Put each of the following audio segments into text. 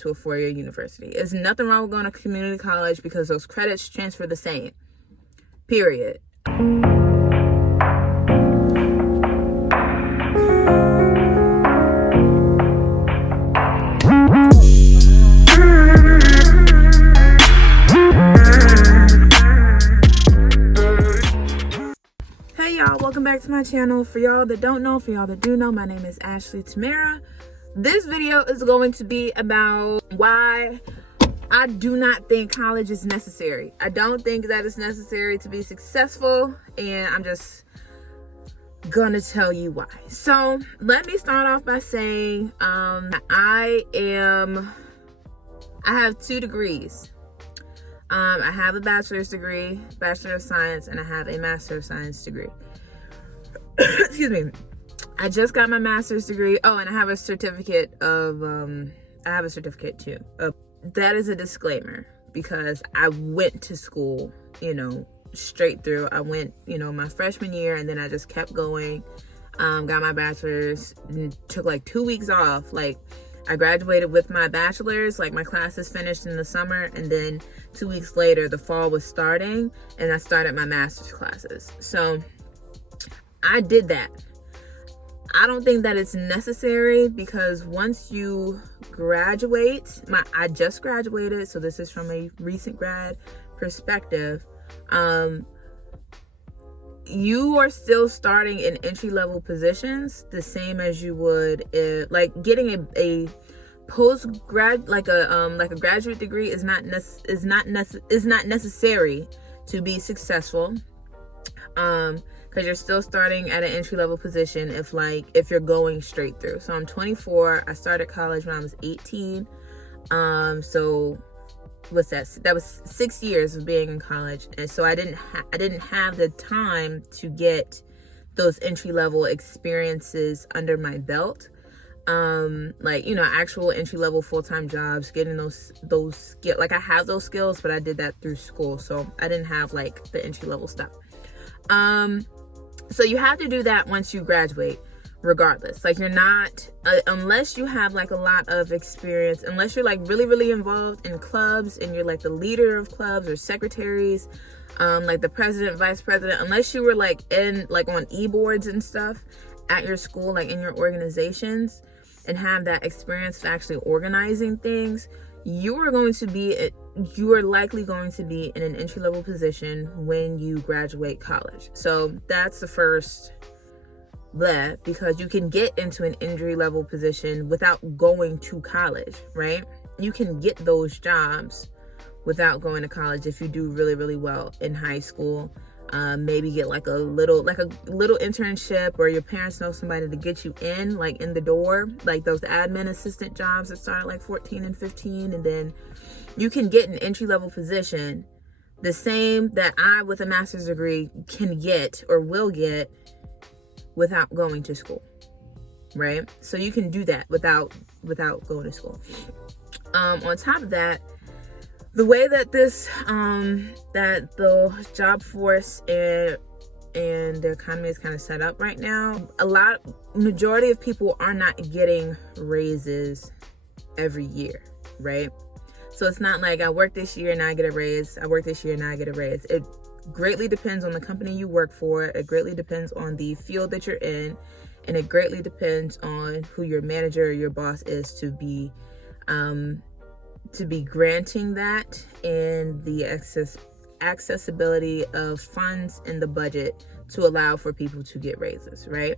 to a four-year university. There's nothing wrong with going to community college because those credits transfer the same. Period. Hey y'all, welcome back to my channel. For y'all that don't know, for y'all that do know, my name is Ashley Tamara. This video is going to be about why I do not think college is necessary. I don't think that it's necessary to be successful, and I'm just gonna tell you why. So let me start off by saying I have 2 degrees. I have a bachelor's degree, Bachelor of Science, and I have a Master of Science degree. Excuse me. I just got my master's degree. Oh, and I have a certificate of, I have a certificate too. That is a disclaimer because I went to school, straight through. I went, my freshman year, and then I just kept going. Got my bachelor's, and took like 2 weeks off. Like, I graduated with my bachelor's, like my classes finished in the summer, and then 2 weeks later, the fall was starting, and I started my master's classes. So I did that. I don't think that it's necessary because once you graduate, I just graduated, so this is from a recent grad perspective. You are still starting in entry-level positions the same as you would if, like, getting a post-grad, like a graduate degree is not necessary to be successful. Because you're still starting at an entry-level position if you're going straight through. So I'm 24. I started college when I was 18. So what's that? That was 6 years of being in college, and so I didn't have the time to get those entry-level experiences under my belt. Actual entry-level full-time jobs, getting those skills. Like, I have those skills, but I did that through school, so I didn't have like the entry-level stuff. So you have to do that once you graduate, regardless. Like, you're not, unless you have like a lot of experience, unless you're like really, really involved in clubs and you're like the leader of clubs or secretaries, like the president, vice president, unless you were like on e-boards and stuff at your school, like in your organizations, and have that experience of actually organizing things, you are likely going to be in an entry-level position when you graduate college. So that's the first because you can get into an entry-level position without going to college, right? You can get those jobs without going to college if you do really, really well in high school. Maybe get like a little internship, or your parents know somebody to get you in, like in the door, like those admin assistant jobs that start at like 14 and 15, and then you can get an entry-level position, the same that I, with a master's degree, can get or will get without going to school, right? So you can do that without going to school. On top of that, the way that that the job force and the economy is kind of set up right now, majority of people are not getting raises every year, right? So it's not like I work this year and I get a raise. I work this year and I get a raise. It greatly depends on the company you work for. It greatly depends on the field that you're in, and it greatly depends on who your manager or your boss is to be granting that, and the accessibility of funds in the budget to allow for people to get raises, right?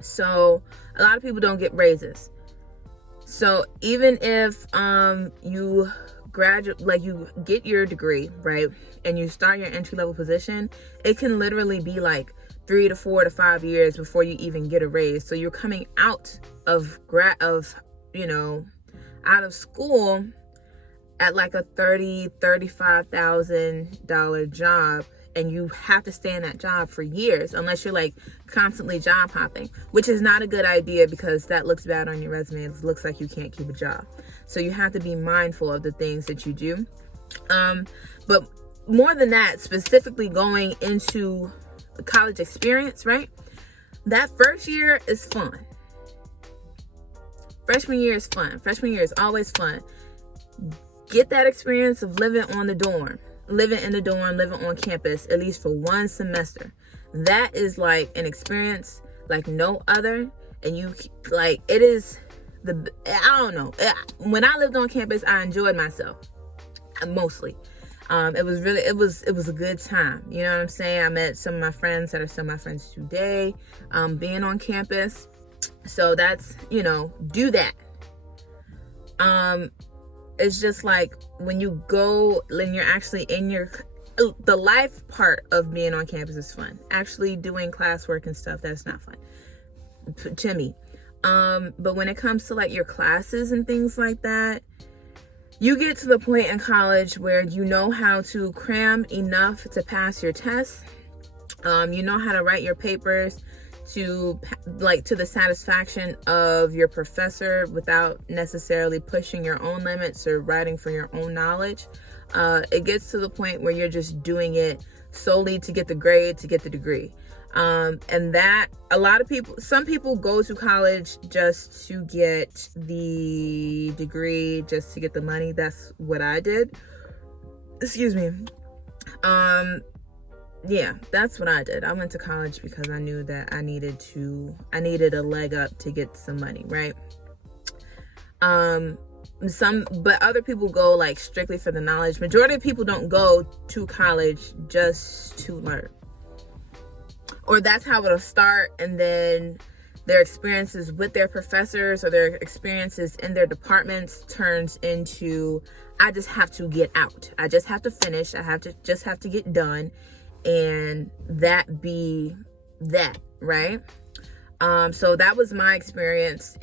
So a lot of people don't get raises. So even if you graduate, like you get your degree, right, and you start your entry-level position, it can literally be like 3 to 4 to 5 years before you even get a raise. So you're coming out of out of school at like a $35,000 job, and you have to stay in that job for years unless you're like constantly job hopping, which is not a good idea because that looks bad on your resume. It looks like you can't keep a job. So you have to be mindful of the things that you do. But more than that, specifically going into the college experience, right? That first year is fun. Freshman year is fun. Freshman year is always fun. Get that experience of living in the dorm, living on campus, at least for one semester. That is like an experience like no other. And you like, it is I don't know. When I lived on campus, I enjoyed myself mostly. It was a good time. You know what I'm saying? I met some of my friends that are still my friends today, being on campus. So that's, do that. It's just like when you go, when you're actually in the life part of being on campus is fun. Actually doing classwork and stuff, that's not fun to me. But when it comes to like your classes and things like that, you get to the point in college where you know how to cram enough to pass your tests. You know how to write your papers to the satisfaction of your professor without necessarily pushing your own limits or writing for your own knowledge. It gets to the point where you're just doing it solely to get the grade, to get the degree. And that some people go to college just to get the degree, just to get the money. That's what I did. Excuse me. Yeah, that's what I did. I went to college because I knew that I needed a leg up to get some money, right? But other people go like strictly for the knowledge. Majority of people don't go to college just to learn. Or that's how it'll start, and then their experiences with their professors or their experiences in their departments turns into, I just have to get out. I just have to finish. I just have to get done, and that be that, right? So that was my experience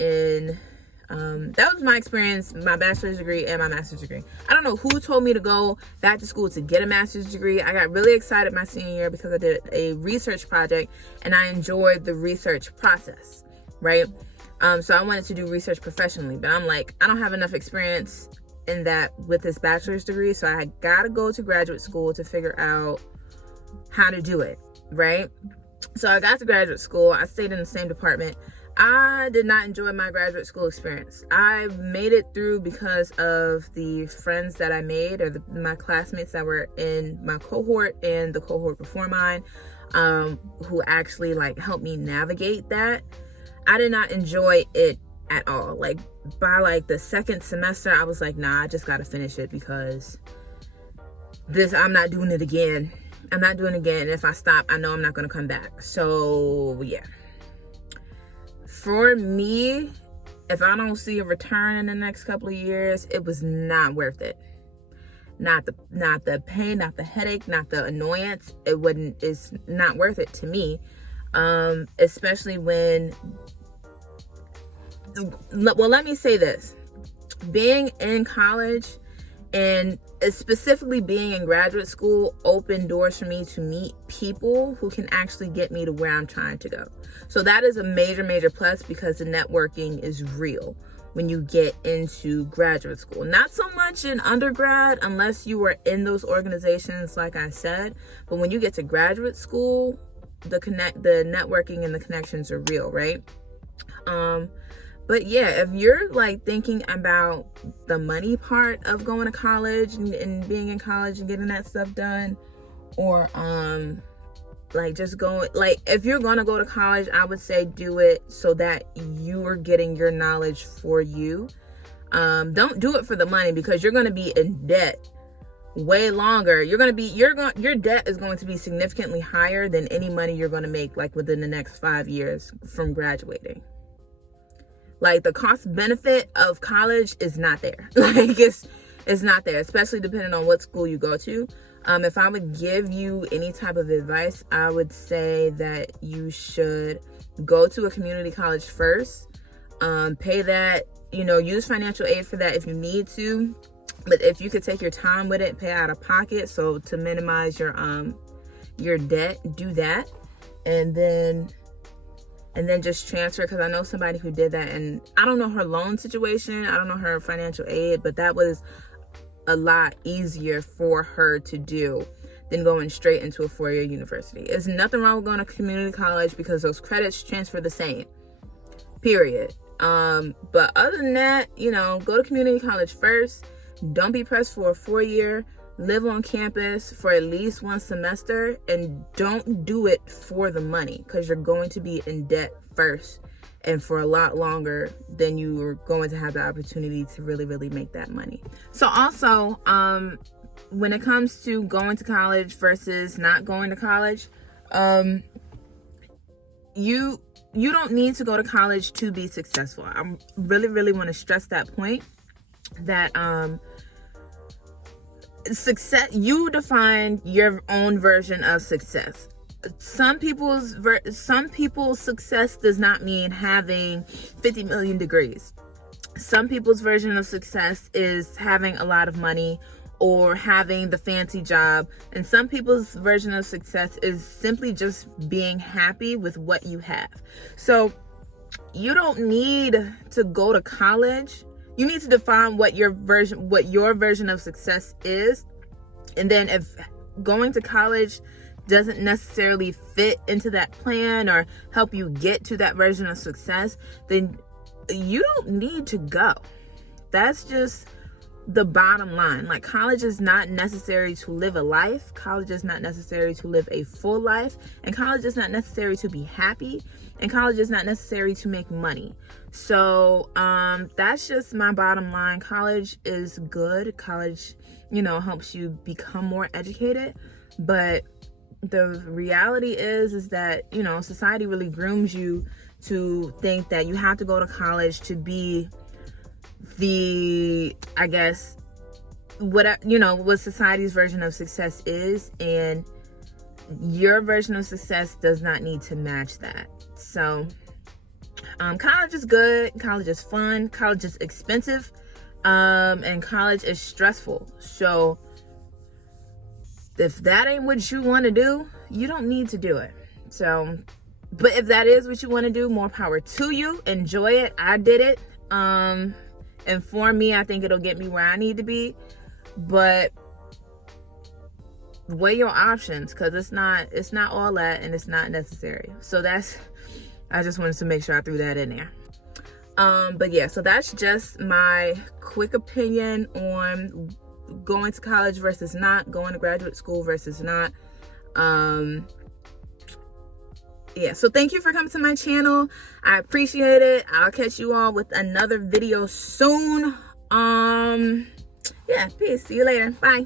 my bachelor's degree and my master's degree. I don't know who told me to go back to school to get a master's degree. I got really excited my senior year because I did a research project and I enjoyed the research process, right? So I wanted to do research professionally, but I'm like, I don't have enough experience in that with this bachelor's degree, so I got to go to graduate school to figure out how to do it, right? So I got to graduate school. I stayed in the same department. I did not enjoy my graduate school experience. I made it through because of the friends that I made, or my classmates that were in my cohort and the cohort before mine, who actually like helped me navigate that. I did not enjoy it at all. Like by like the second semester, I was like, nah, I just got to finish it because I'm not doing it again. I'm not doing it again. And if I stop, I know I'm not going to come back. So yeah. For me, if I don't see a return in the next couple of years, it was not worth it. Not the pain, not the headache, not the annoyance. It's not worth it to me. Especially when, well, let me say this. Being in college and specifically being in graduate school opened doors for me to meet people who can actually get me to where I'm trying to go. So that is a major, major plus because the networking is real when you get into graduate school. Not so much in undergrad unless you were in those organizations, like I said. But when you get to graduate school, the networking and the connections are real, right? But yeah, if you're like thinking about the money part of going to college and being in college and getting that stuff done, or like just going, like if you're gonna go to college, I would say do it so that you are getting your knowledge for you. Don't do it for the money because you're gonna be in debt way longer. Your debt is going to be significantly higher than any money you're gonna make like within the next 5 years from graduating. Like the cost benefit of college is not there. Like it's not there, especially depending on what school you go to. If I would give you any type of advice, I would say that you should go to a community college first. Pay that, use financial aid for that if you need to. But if you could take your time with it, pay out of pocket. So to minimize your debt, do that. And then just transfer, because I know somebody who did that, and I don't know her loan situation, I don't know her financial aid, but that was a lot easier for her to do than going straight into a 4-year university. There's nothing wrong with going to community college because those credits transfer the same, period. But other than that, go to community college first. Don't be pressed for a 4-year. Live on campus for at least one semester, and don't do it for the money, because you're going to be in debt first and for a lot longer than you are going to have the opportunity to really, really make that money. So also, when it comes to going to college versus not going to college, you don't need to go to college to be successful. I really, really want to stress that point, that success, you define your own version of success. Some people's success does not mean having 50 million degrees. Some people's version of success is having a lot of money or having the fancy job, and some people's version of success is simply just being happy with what you have. So you don't need to go to college. You need to define what your version of success is. And then if going to college doesn't necessarily fit into that plan or help you get to that version of success, then you don't need to go. That's just the bottom line. Like, college is not necessary to live a life. College is not necessary to live a full life. And college is not necessary to be happy. And college is not necessary to make money. So that's just my bottom line. College is good. College, helps you become more educated. But the reality is that, society really grooms you to think that you have to go to college to be what society's version of success is, and your version of success does not need to match that. So college is good, college is fun, college is expensive, and college is stressful. So if that ain't what you want to do, you don't need to do it. So, but if that is what you want to do, more power to you. Enjoy it. I did it. And for me, I think it'll get me where I need to be. But weigh your options, because it's not all that, and it's not necessary. So I just wanted to make sure I threw that in there. But yeah, so that's just my quick opinion on going to college versus not, going to graduate school versus not. Yeah, so thank you for coming to my channel. I appreciate it. I'll catch you all with another video soon. Yeah, peace. See you later. Bye.